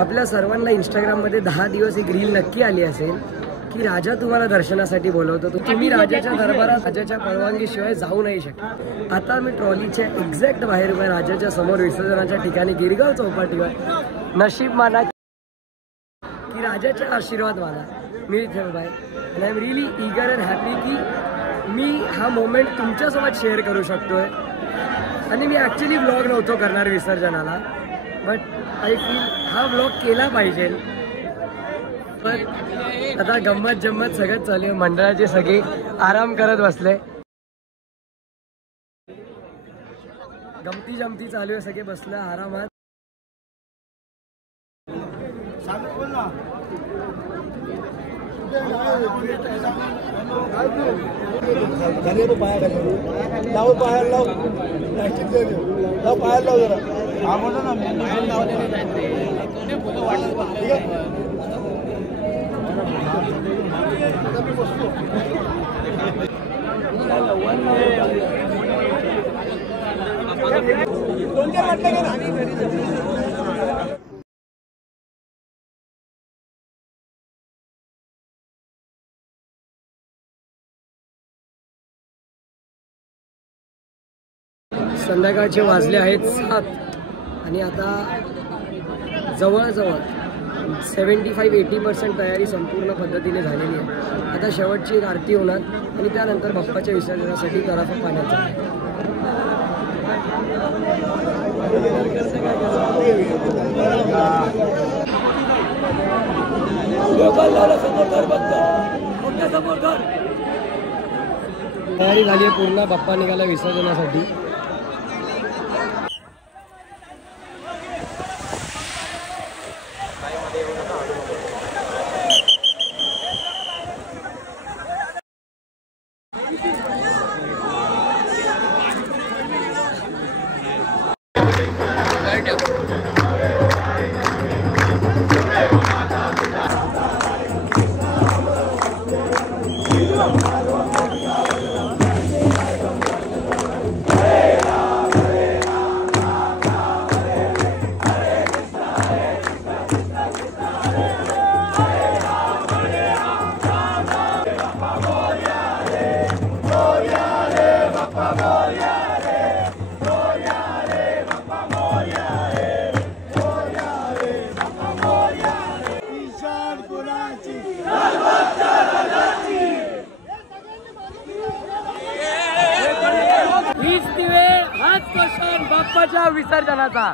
आपल्या सर्वांना इंस्टाग्राममध्ये 10 दिवस एक रील नक्की आली असेल की राजा तुम्हाला दर्शनासाठी बोलवतो, तर तुम्ही राजाच्या दरबारात राजाच्या परवानगीशिवाय जाऊ नाही शकत। आता मी ट्रॉलीच्या एक्झॅक्ट बाहेर उभा राजाच्या समोर विसर्जनाच्या ठिकाणी गिरगाव चौपाटीवर। नशीब माना की राजाचे आशीर्वाद माना मी इथे उभा आहे। आणि I am really eager and happy की मी हा मोमेंट तुमच्यासोबत शेअर करू शकतोय। आणि मी ॲक्च्युली व्लॉग नव्हतो करणार विसर्जनाला, बट आय फील हा व्लॉग केला पाहिजे। पण आता गंमत जम्मत सगळं चालू आहे, मंडळाचे सगळे आराम करत बसले, गमती जमती चालू आहे, सगळे बसले आरामात। लाव बाहेर लाव लाव बाहेर लाव जरा हा म्हणतो ना संध्याकाळचे वाजले आहेत 7 आणि आता जवळजवळ 75-80% तयारी संपूर्ण पद्धतीने झालेली आहे। आता शेवटची एक आरती होणार आणि त्यानंतर बाप्पाच्या विसर्जनासाठी तराफा पाण्याचा तयारी झाली आहे पूर्ण। बाप्पा निघाला विसर्जनासाठी। बाप्पाच्या विसर्जनाचा